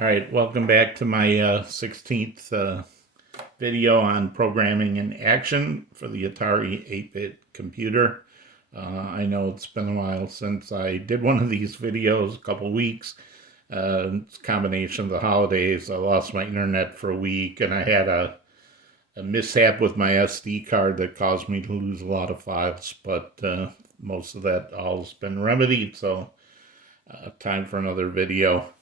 All right, welcome back to my 16th video on programming in action for the Atari 8-bit computer. I know it's been a while since I did one of these videos, a couple weeks. It's a combination of the holidays. I lost my internet for a week, and I had a mishap with my SD card that caused me to lose a lot of files, but most of that all's been remedied, so time for another video.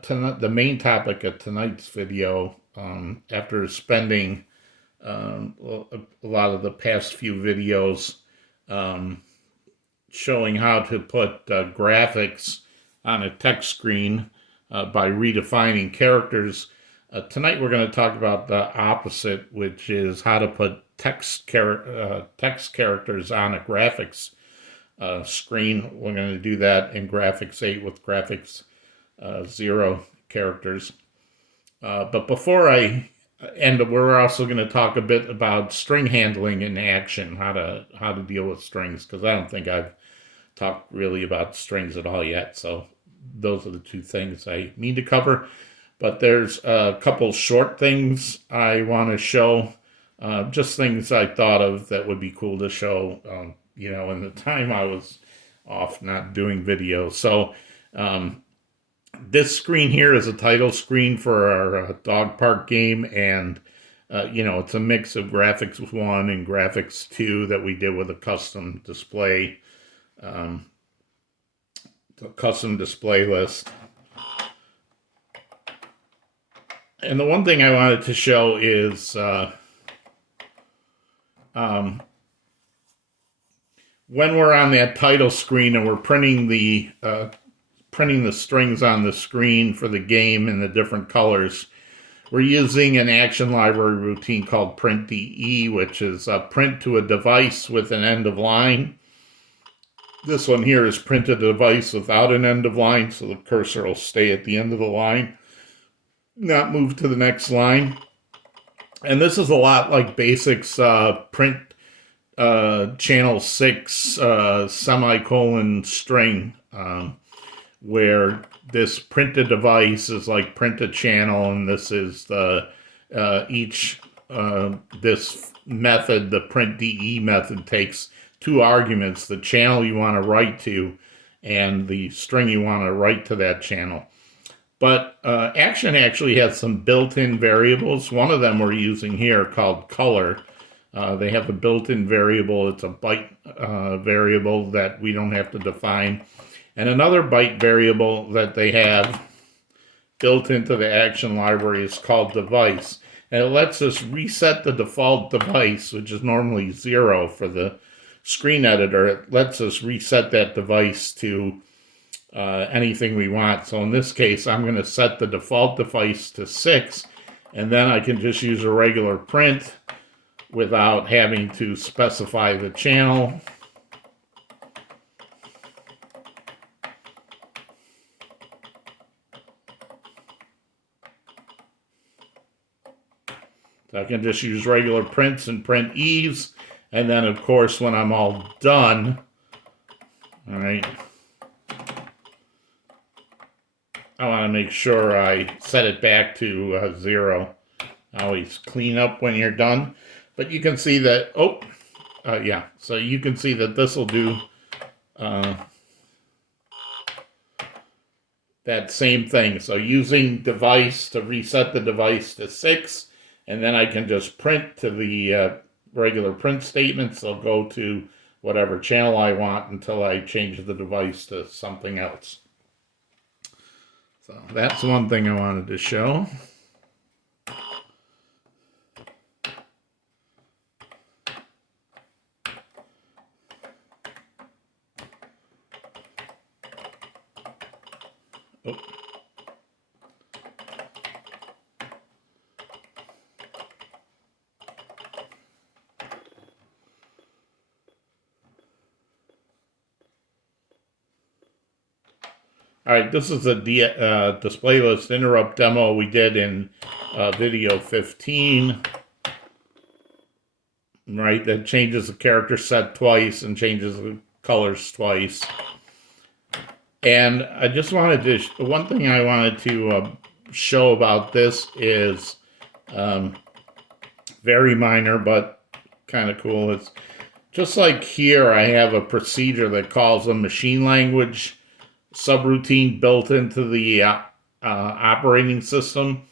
Tonight, the main topic of tonight's video, after spending a lot of the past few videos showing how to put graphics on a text screen by redefining characters, tonight we're going to talk about the opposite, which is how to put text characters on a graphics screen. We're going to do that in Graphics 8 with Graphics 0 characters. But before I end, we're also going to talk a bit about string handling in action, how to deal with strings, because I don't think I've talked really about strings at all yet. So those are the two things I need to cover. But there's a couple short things I want to show, just things I thought of that would be cool to show, in the time I was off not doing videos. So this screen here is a title screen for our dog park game, and it's a mix of Graphics 1 and Graphics 2 that we did with a custom display, the custom display list. And the one thing I wanted to show is when we're on that title screen and we're printing the strings on the screen for the game in the different colors, we're using an action library routine called print.de, which is print to a device with an end of line. This one here is print to a device without an end of line, so the cursor will stay at the end of the line, not move to the next line. And this is a lot like BASIC's print channel 6 semicolon string, where this printed device is like print a channel, and this is the this method, the print.de method, takes two arguments: the channel you want to write to and the string you want to write to that channel. But Action actually has some built-in variables. One of them we're using here called color. They have a built-in variable. It's a byte variable that we don't have to define. And another byte variable that they have built into the action library is called device. And it lets us reset the default device, which is normally 0 for the screen editor. It lets us reset that device to anything we want. So in this case, I'm going to set the default device to 6, and then I can just use a regular print without having to specify the channel. So I can just use regular prints and print ease. And then, of course, when I'm all done, all right, I want to make sure I set it back to 0. Always clean up when you're done. But you can see that, so you can see that this will do that same thing. So using device to reset the device to 6, and then I can just print to the regular print statements. They'll go to whatever channel I want until I change the device to something else. So that's one thing I wanted to show. Oh. All right, this is a display list interrupt demo we did in video 15. Right, that changes the character set twice and changes the colors twice. And I just wanted to, one thing I wanted to show about this is very minor, but kind of cool. It's just like here, I have a procedure that calls a machine language subroutine built into the operating system,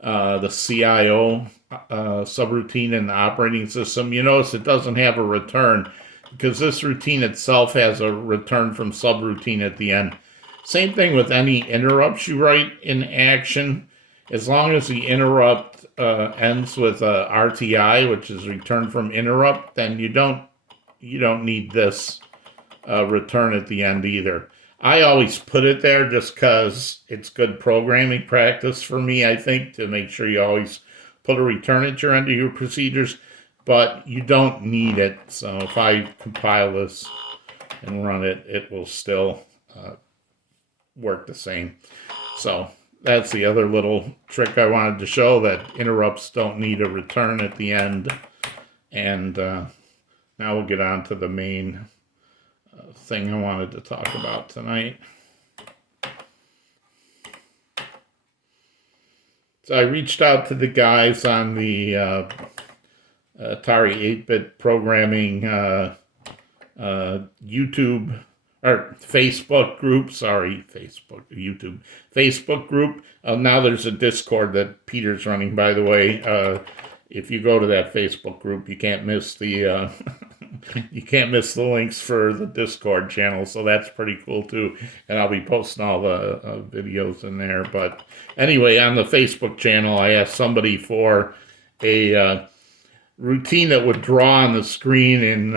the CIO subroutine in the operating system. You notice it doesn't have a return because this routine itself has a return from subroutine at the end. Same thing with any interrupts you write in action. As long as the interrupt ends with a RTI, which is return from interrupt, then you don't need this return at the end either. I always put it there just because it's good programming practice for me, I think, to make sure you always put a return at your end of your procedures, but you don't need it. So if I compile this and run it, it will still work the same. So that's the other little trick I wanted to show, that interrupts don't need a return at the end. And now we'll get on to the main thing I wanted to talk about tonight. So I reached out to the guys on the Atari 8-bit programming YouTube or Facebook group. Sorry, Facebook group. Now there's a Discord that Peter's running, by the way. If you go to that Facebook group, you can't miss the links for the Discord channel, so that's pretty cool too. And I'll be posting all the videos in there. But anyway, on the Facebook channel, I asked somebody for a routine that would draw on the screen in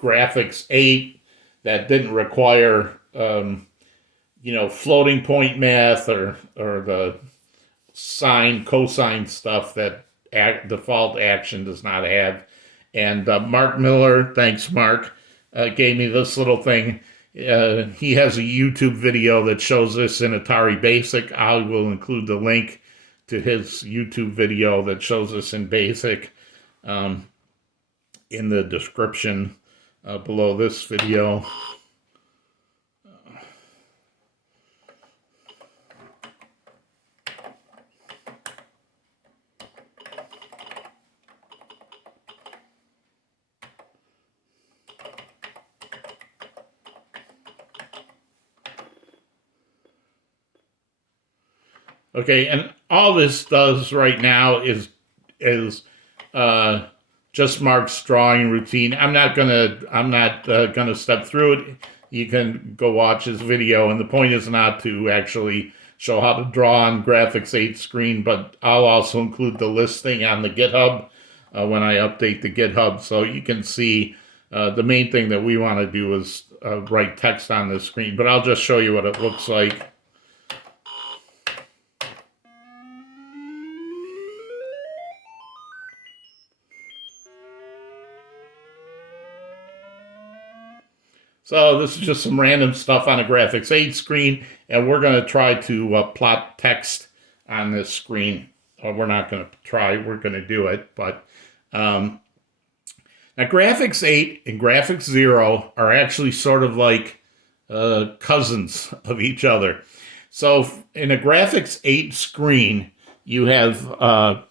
Graphics 8 that didn't require floating point math or the sine, cosine stuff that default action does not have. And Mark Miller, thanks Mark, gave me this little thing. He has a YouTube video that shows this in Atari Basic. I will include the link to his YouTube video that shows this in Basic in the description below this video. Okay, and all this does right now is just Mark's drawing routine. I'm not gonna step through it. You can go watch his video, and the point is not to actually show how to draw on Graphics 8 screen, but I'll also include the listing on the GitHub when I update the GitHub, so you can see the main thing that we want to do is write text on the screen. But I'll just show you what it looks like. So this is just some random stuff on a Graphics 8 screen, and we're going to try to plot text on this screen. Or we're not going to try, we're going to do it. But now Graphics 8 and Graphics 0 are actually sort of like cousins of each other. So in a Graphics 8 screen, you have a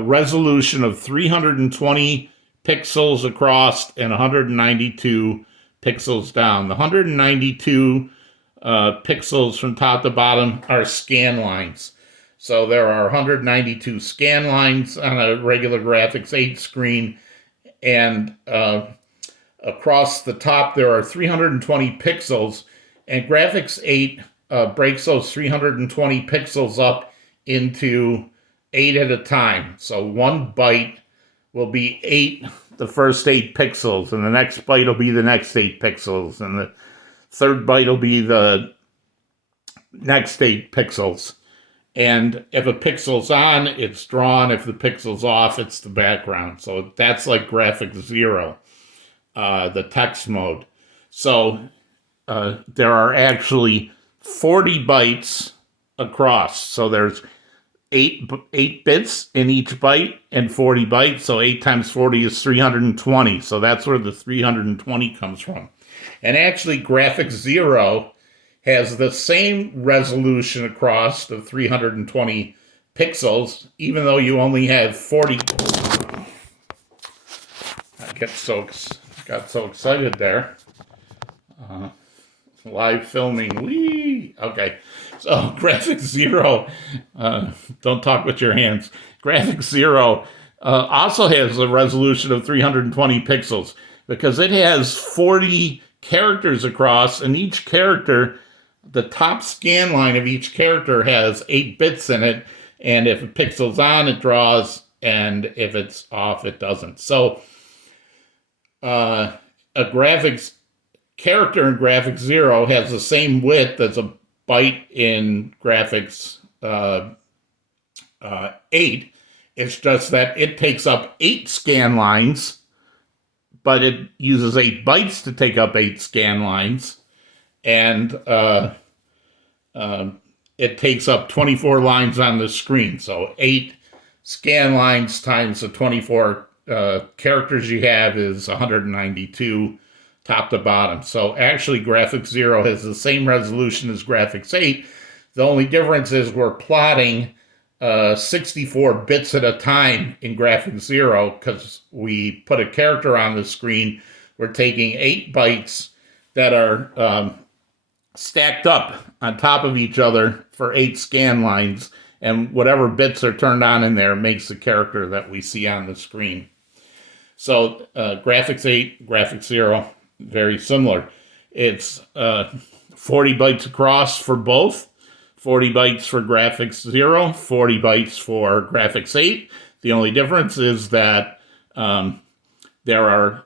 resolution of 320 pixels across and 192 pixels down. The 192 pixels from top to bottom are scan lines. So there are 192 scan lines on a regular Graphics 8 screen, and across the top there are 320 pixels, and Graphics 8 breaks those 320 pixels up into 8 at a time. So 1 byte will be the first 8 pixels, and the next byte will be the next 8 pixels, and the third byte will be the next 8 pixels. And if a pixel's on, it's drawn. If the pixel's off, it's the background. So that's like Graphics 0, the text mode. So there are actually 40 bytes across. So there's 8 bits in each byte and 40 bytes. So 8 times 40 is 320. So that's where the 320 comes from. And actually, Graphics 0 has the same resolution across the 320 pixels, even though you only have 40. I got so excited there. Live filming. Whee! Okay. So Graphics Zero, don't talk with your hands. Graphics Zero also has a resolution of 320 pixels because it has 40 characters across, and each character, the top scan line of each character has 8 bits in it, and if a pixel's on, it draws, and if it's off, it doesn't. So a graphics character in Graphics Zero has the same width as a byte in Graphics 8. It's just that it takes up 8 scan lines, but it uses 8 bytes to take up 8 scan lines, and it takes up 24 lines on the screen. So 8 scan lines times the 24 characters you have is 192 top to bottom. So actually Graphics Zero has the same resolution as Graphics 8. The only difference is we're plotting 64 bits at a time in Graphics Zero because we put a character on the screen. We're taking 8 bytes that are stacked up on top of each other for 8 scan lines, and whatever bits are turned on in there makes the character that we see on the screen. So Graphics 8, Graphics Zero, very similar. It's 40 bytes across for both, 40 bytes for Graphics 0, 40 bytes for Graphics 8. The only difference is that there are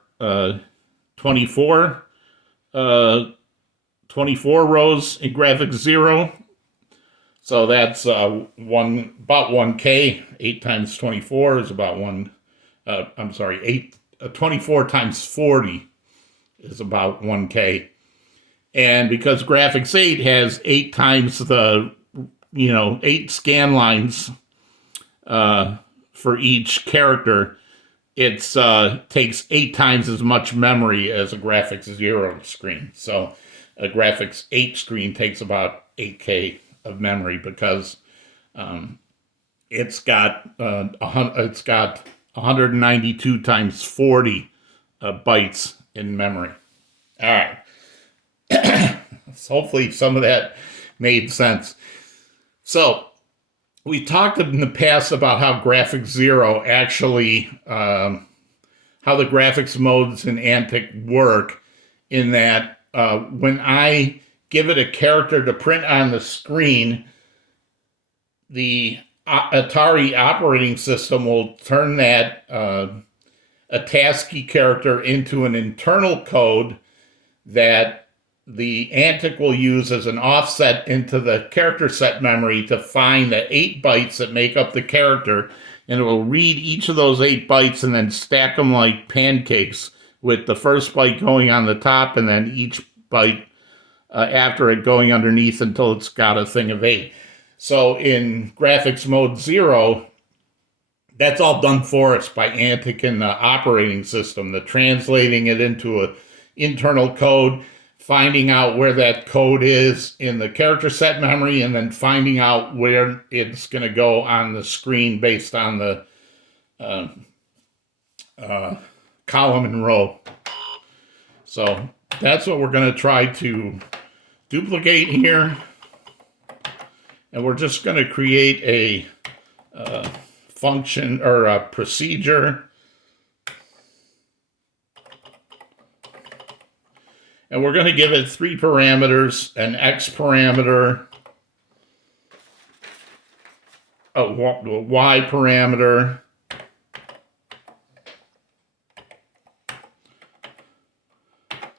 24 rows in Graphics 0. So that's about 1K. 8 times 24 is about 24 times 40 is about 1K. And because Graphics 8 has 8 times the, 8 scan lines for each character, it takes 8 times as much memory as a Graphics 0 screen. So a Graphics 8 screen takes about 8K of memory because it's got 192 times 40 bytes in memory. All right. So hopefully some of that made sense. So we talked in the past about how Graphics Zero actually, how the graphics modes in Antic work, in that when I give it a character to print on the screen, the Atari operating system will turn that a ASCII character into an internal code that the Antic will use as an offset into the character set memory to find the 8 bytes that make up the character, and it will read each of those 8 bytes and then stack them like pancakes, with the first byte going on the top and then each byte after it going underneath until it's got a thing of 8. So in Graphics Mode 0, that's all done for us by Antic in the operating system, the translating it into an internal code, finding out where that code is in the character set memory, and then finding out where it's going to go on the screen based on the column and row. So that's what we're going to try to duplicate here. And we're just going to create a function or a procedure. And we're going to give it 3 parameters, an X parameter, a Y parameter,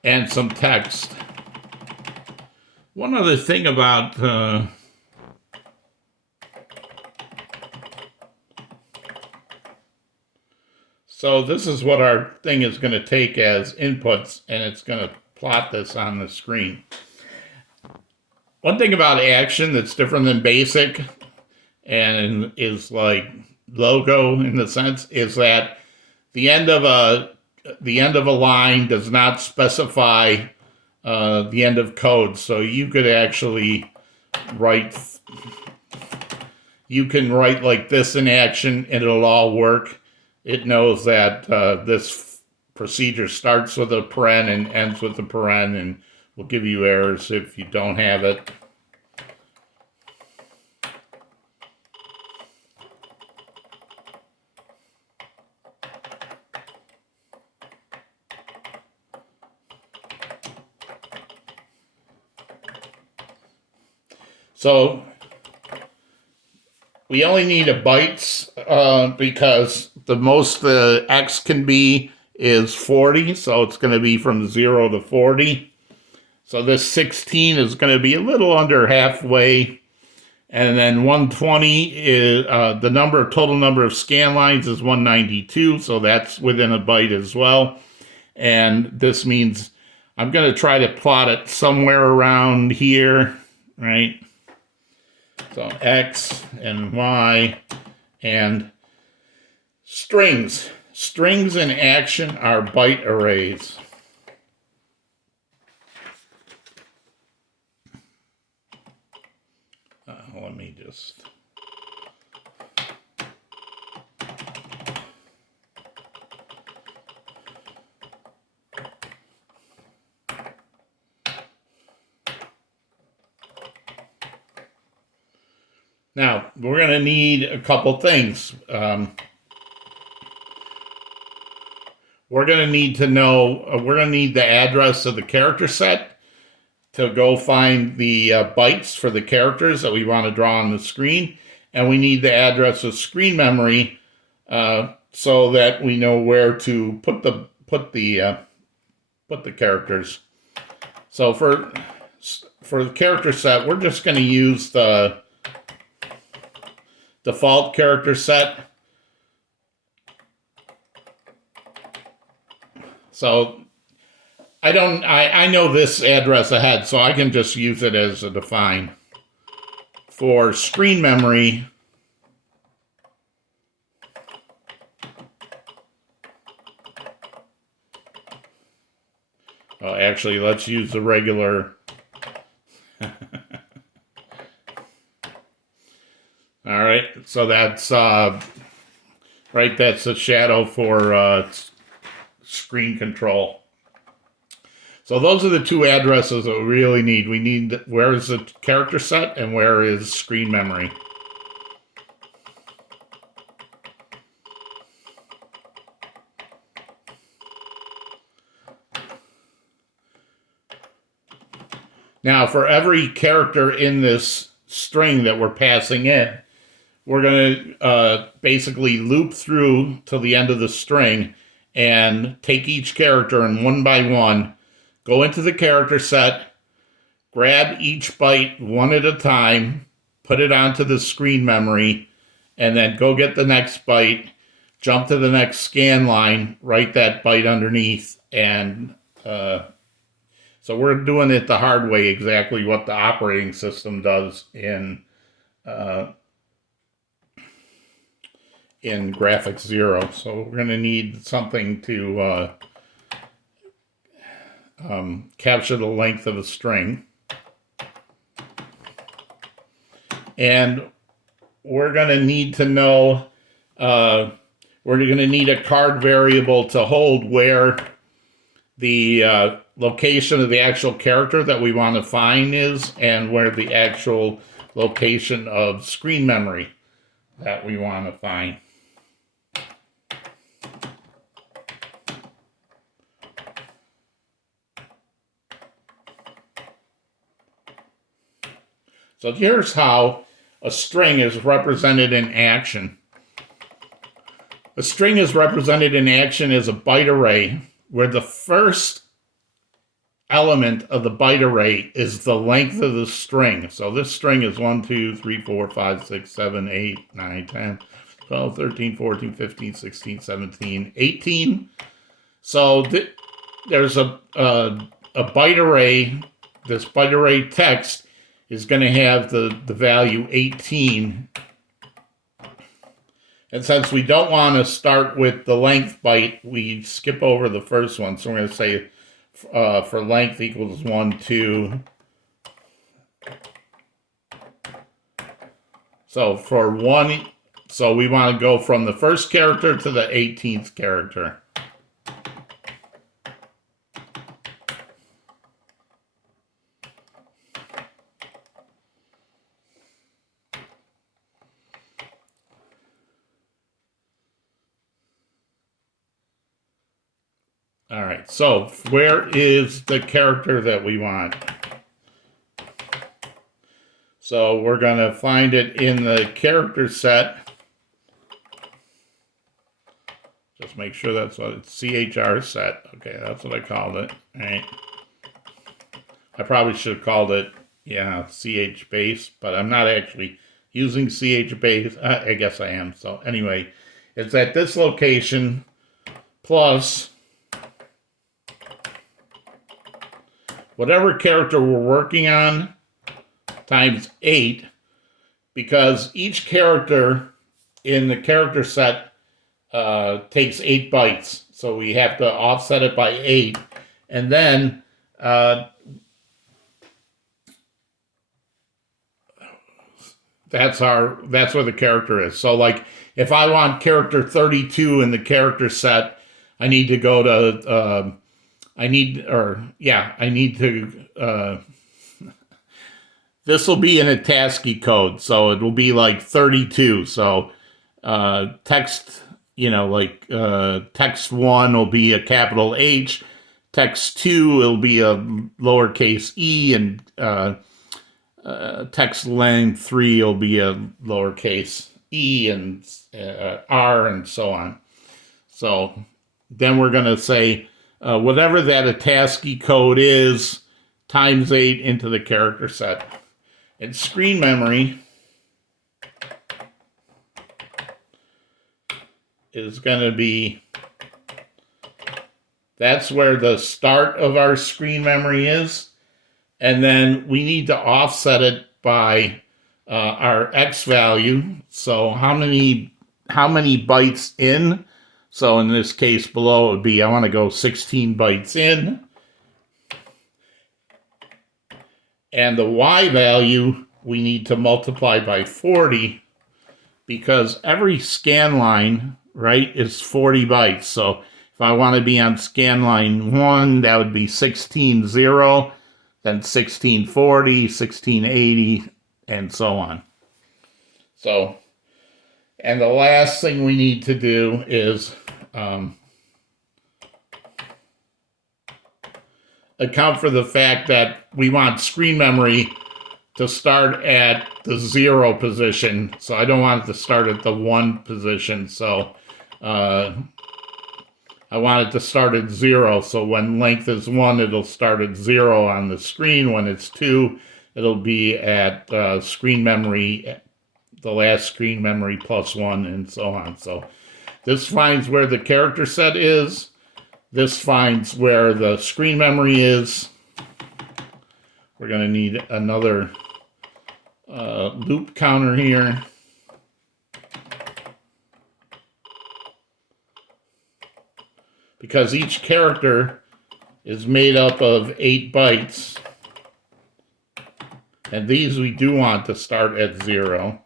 and some text. One other thing about so this is what our thing is going to take as inputs, and it's going to plot this on the screen. One thing about action that's different than basic and is like logo in the sense is that the end of a line does not specify the end of code. So you could actually write, you can write like this in action and it'll all work. It knows that this procedure starts with a paren and ends with a paren, and will give you errors if you don't have it. So we only need a bytes because the most the X can be is 40. So it's going to be from 0 to 40. So this 16 is going to be a little under halfway. And then 120 is the total number of scan lines is 192. So that's within a byte as well. And this means I'm going to try to plot it somewhere around here, right? So X and Y and strings. Strings in action are byte arrays. Let me just... Now, we're going to need a couple things. We're going to need to know, we're going to need the address of the character set to go find the bytes for the characters that we want to draw on the screen. And we need the address of screen memory so that we know where to put the characters. So for the character set, we're just going to use the default character set. So I know this address ahead, so I can just use it as a define. For screen memory, well, actually, let's use the regular. All right, so that's right. That's a shadow for screen control. So those are the two addresses that we really need. We need where is the character set and where is screen memory. Now, for every character in this string that we're passing in, we're going to basically loop through to the end of the string and take each character and one by one, go into the character set, grab each byte one at a time, put it onto the screen memory, and then go get the next byte, jump to the next scan line, write that byte underneath, and so we're doing it the hard way, exactly what the operating system does in Graphics 0. So we're going to need something to capture the length of a string. And we're going to need to know, we're going to need a card variable to hold where the location of the actual character that we want to find is and where the actual location of screen memory that we want to find. So here's how a string is represented in action. A string is represented in action as a byte array where the first element of the byte array is the length of the string. So this string is 1, 2, 3, 4, 5, 6, 7, 8, 9, 10, 12, 13, 14, 15, 16, 17, 18. So there's a byte array. This byte array text is going to have the value 18. And since we don't want to start with the length byte, we skip over the first one. So we're going to say for length equals 1, 2. So for 1, so we want to go from the first character to the 18th character. All right, so where is the character that we want? So we're going to find it in the character set. Just make sure that's what it's CHR set. Okay, that's what I called it. All right. I probably should have called it, yeah, CH base, but I'm not actually using CH base. I guess I am. So anyway, it's at this location plus whatever character we're working on times 8, because each character in the character set takes 8 bytes. So we have to offset it by 8. And then that's where the character is. So like if I want character 32 in the character set, I need to go to this will be in a ASCII code, so it will be like 32. So text, text 1 will be a capital H, text 2 will be a lowercase e, and text length 3 will be a lowercase e and r and so on. So then we're going to say whatever that ASCII code is times 8 into the character set. And screen memory is going to be, that's where the start of our screen memory is. And then we need to offset it by our X value. So how many bytes in? So in this case below it would be, I want to go 16 bytes in. And the Y value we need to multiply by 40 because every scan line, right, is 40 bytes. So if I want to be on scan line 1, that would be 16.0, then 1640, 1680, and so on. So, and the last thing we need to do is account for the fact that we want screen memory to start at the 0 position. So I don't want it to start at the 1 position. So I want it to start at 0. So when length is 1, it'll start at 0 on the screen. When it's 2, it'll be at screen memory, the last screen memory plus 1, and so on. So this finds where the character set is. This finds where the screen memory is. We're going to need another loop counter here. Because each character is made up of 8 bytes. And these we do want to start at 0.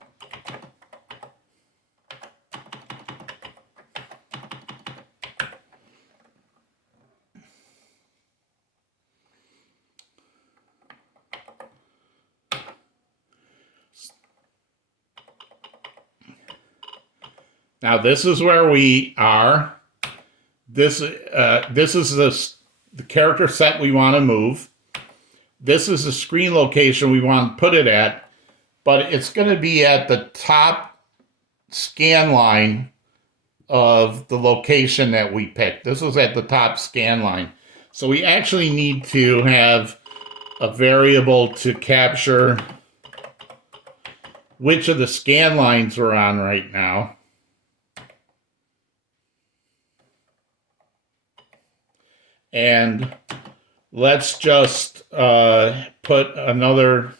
Now this is where we are. This is the character set we want to move. This is the screen location we want to put it at, but it's going to be at the top scan line of the location that we picked. This is at the top scan line. So we actually need to have a variable to capture which of the scan lines we're on right now. And let's just put another,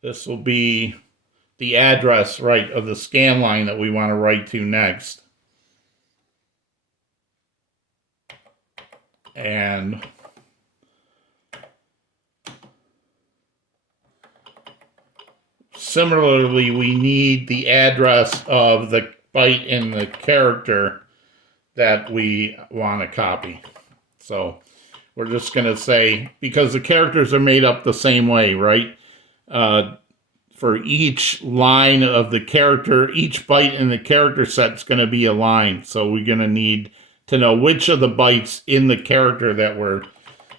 this will be the address, right, of the scan line that we want to write to next. And similarly, we need the address of the byte in the character that we want to copy. So we're just going to say, because the characters are made up the same way, right? For each line of the character, each byte in the character set is going to be a line. So we're going to need to know which of the bytes in the character that we're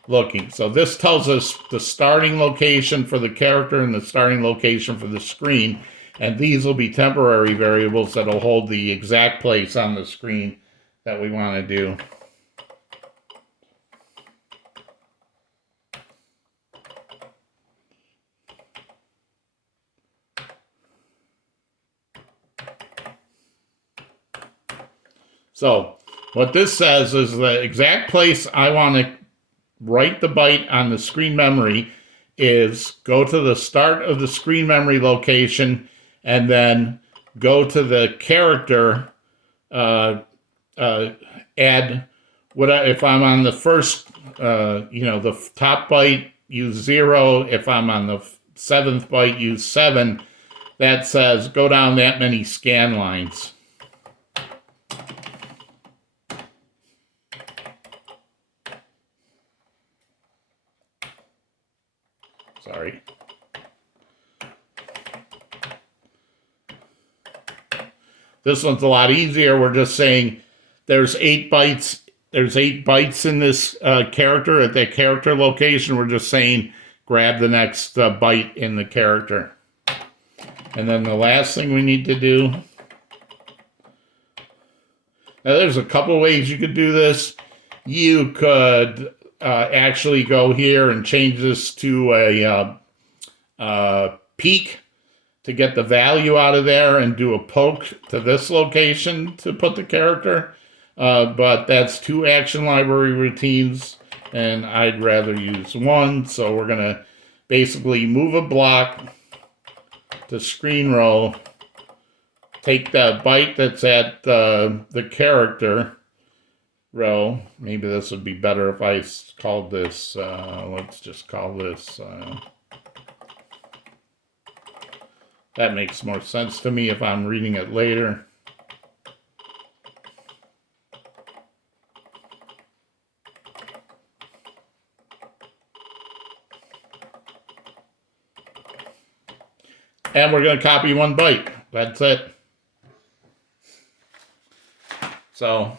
looking. So this tells us the starting location for the character and the starting location for the screen. And these will be temporary variables that will hold the exact place on the screen that we want to do. So what this says is the exact place I want to write the byte on the screen memory is go to the start of the screen memory location and then go to the character, add what if I'm on the first, the top byte, use 0. If I'm on the 7th byte, use 7. That says go down that many scan lines. Sorry. This one's a lot easier. We're just saying there's 8 bytes. There's 8 bytes in this character at that character location. We're just saying grab the next byte in the character. And then the last thing we need to do. Now there's a couple ways you could do this. You could actually go here and change this to a peak to get the value out of there and do a poke to this location to put the character. But that's 2 action library routines, and I'd rather use 1. So we're going to basically move a block to screen row, take the byte that's at the character row. Maybe this would be better if I called this, let's just call this, that makes more sense to me if I'm reading it later. And we're going to copy 1 byte. That's it. So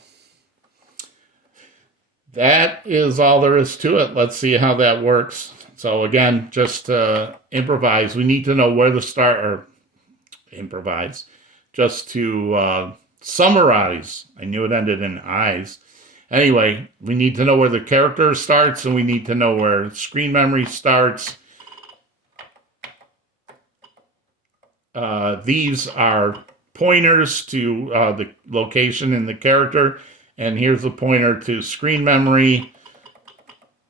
that is all there is to it. Let's see how that works. So again, just improvise. We need to know where to start, or improvise. Just to summarize. I knew it ended in eyes. Anyway, we need to know where the character starts, and we need to know where screen memory starts. These are pointers to the location in the character, and here's a pointer to screen memory.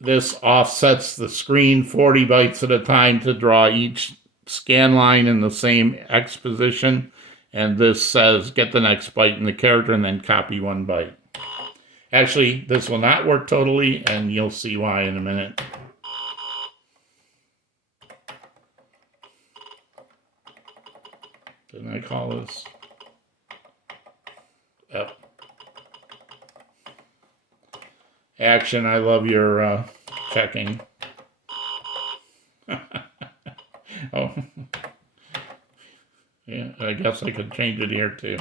This offsets the screen 40 bytes at a time to draw each scan line in the same X position, and this says get the next byte in the character and then copy 1 byte. Actually, this will not work totally, and you'll see why in a minute. Didn't I call this? Yep. Action, I love your checking. Oh. Yeah, I guess I could change it here too.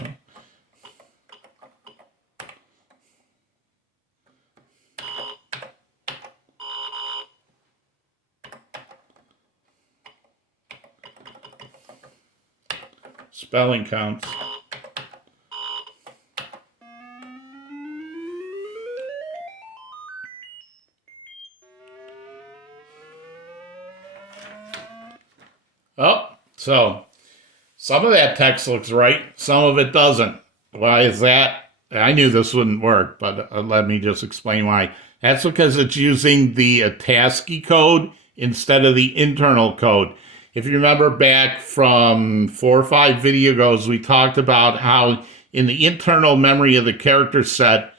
Spelling counts. Oh, so some of that text looks right, some of it doesn't. Why is that? I knew this wouldn't work, but let me just explain why. That's because it's using the ASCII code instead of the internal code. If you remember back from 4 or 5 videos, we talked about how in the internal memory of the character set,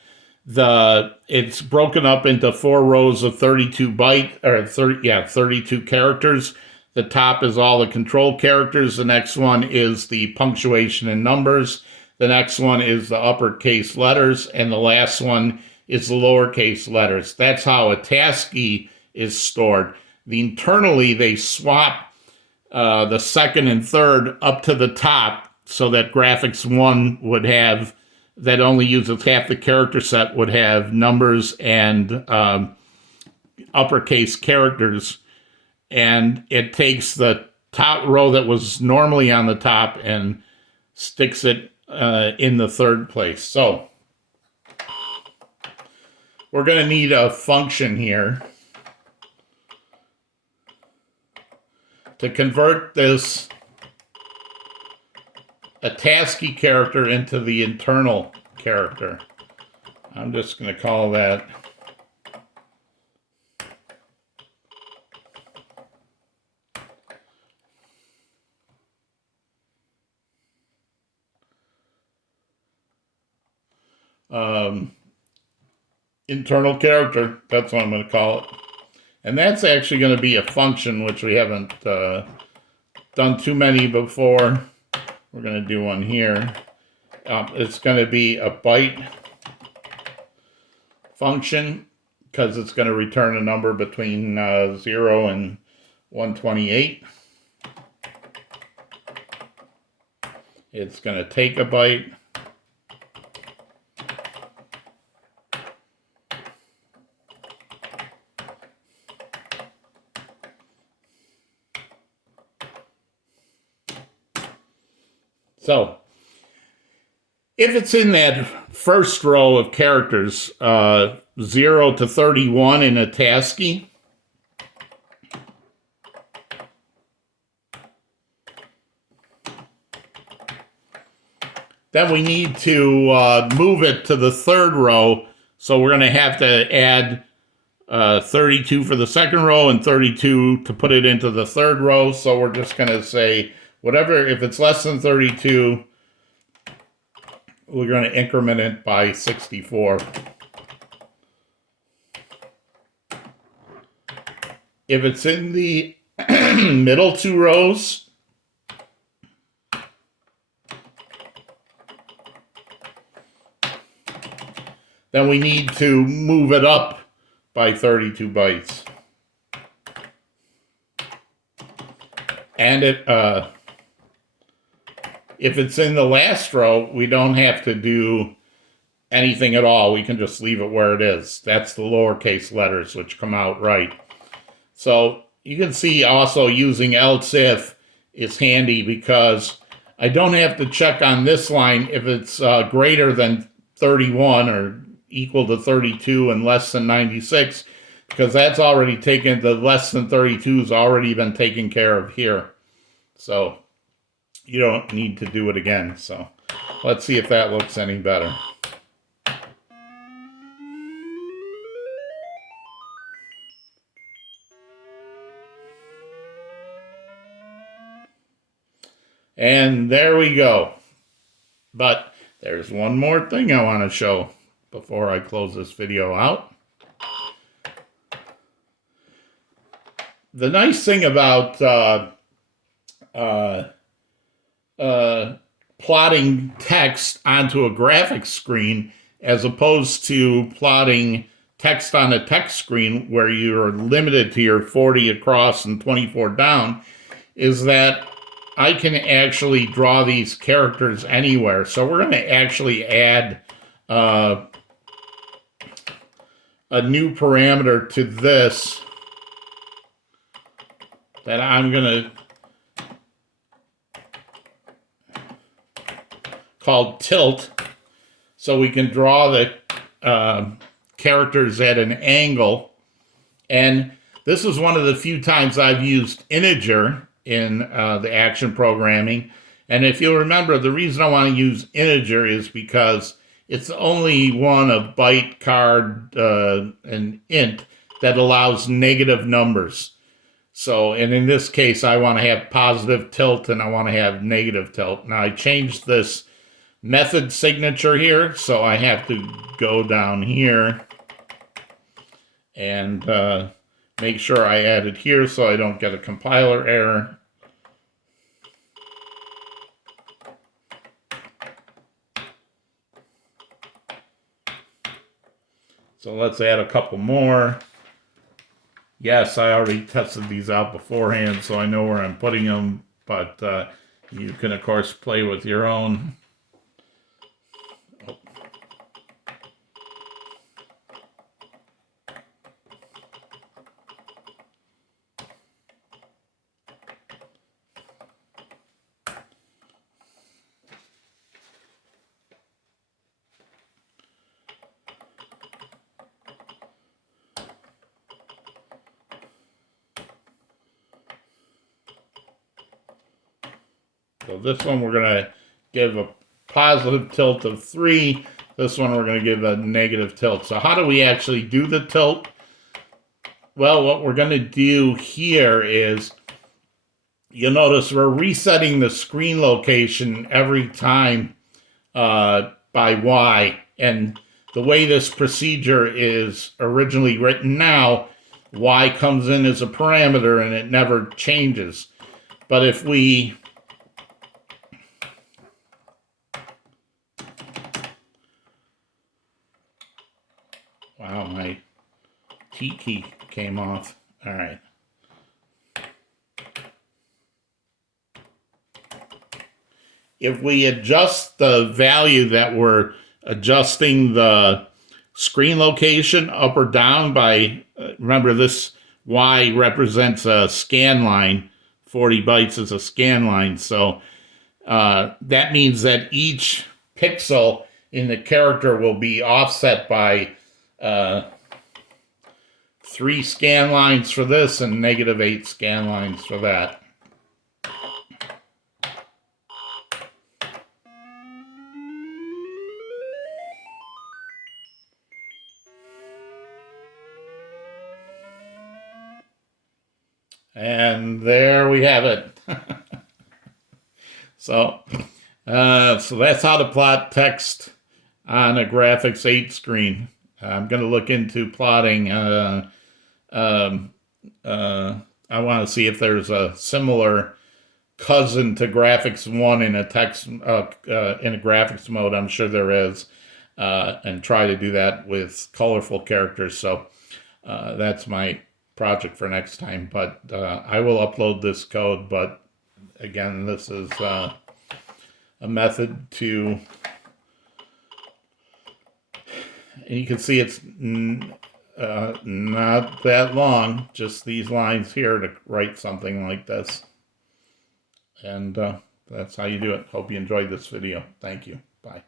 It's broken up into 4 rows of 32 32 characters. The top is all the control characters. The next one is the punctuation and numbers. The next one is the uppercase letters, and the last one is the lowercase letters. That's how a ASCII is stored. Internally, they swap the second and third up to the top so that graphics 1 would have, that only uses half the character set, would have numbers and uppercase characters. And it takes the top row that was normally on the top and sticks it in the third place. So we're going to need a function here to convert this ASCII character into the internal character. I'm just going to call that internal character. That's what I'm going to call it. And that's actually going to be a function, which we haven't done too many before. We're going to do one here. It's going to be a byte function because it's going to return a number between 0 and 128. It's going to take a byte. So, if it's in that first row of characters, 0 to 31 in a ASCII, then we need to move it to the third row. So we're going to have to add 32 for the second row and 32 to put it into the third row. So we're just going to say, whatever, if it's less than 32, we're going to increment it by 64. If it's in the middle 2 rows, then we need to move it up by 32 bytes. And if it's in the last row, we don't have to do anything at all. We can just leave it where it is. That's the lowercase letters, which come out right. So you can see also using else if is handy because I don't have to check on this line if it's greater than 31 or equal to 32 and less than 96, because that's already taken, the less than 32 has already been taken care of here. So you don't need to do it again. So let's see if that looks any better. And there we go. But there's one more thing I want to show before I close this video out. The nice thing about plotting text onto a graphics screen as opposed to plotting text on a text screen where you're limited to your 40 across and 24 down is that I can actually draw these characters anywhere. So we're going to actually add a new parameter to this that I'm going to called tilt, so we can draw the characters at an angle. And this is one of the few times I've used integer in the action programming. And if you'll remember, the reason I want to use integer is because it's only one of byte, card, and int that allows negative numbers. So, and in this case, I want to have positive tilt and I want to have negative tilt. Now I changed this method signature here, so I have to go down here and make sure I add it here so I don't get a compiler error. So let's add a couple more. Yes, I already tested these out beforehand, so I know where I'm putting them, but you can, of course, play with your own. So this one we're going to give a positive tilt of 3. This one we're going to give a negative tilt. So how do we actually do the tilt? Well, what we're going to do here is, you'll notice we're resetting the screen location every time by Y. And the way this procedure is originally written now, Y comes in as a parameter and it never changes. But if we wow, my T key came off. All right. If we adjust the value that we're adjusting the screen location up or down by, remember this Y represents a scan line. 40 bytes is a scan line. So that means that each pixel in the character will be offset by 3 scan lines for this and -8 scan lines for that. And there we have it. So that's how to plot text on a graphics 8 screen. I'm going to look into plotting. I want to see if there's a similar cousin to graphics 1 in a text in a graphics mode. I'm sure there is, and try to do that with colorful characters. So that's my project for next time. But I will upload this code. But again, this is a method to, and you can see it's not that long, just these lines here to write something like this. And that's how you do it. Hope you enjoyed this video. Thank you. Bye.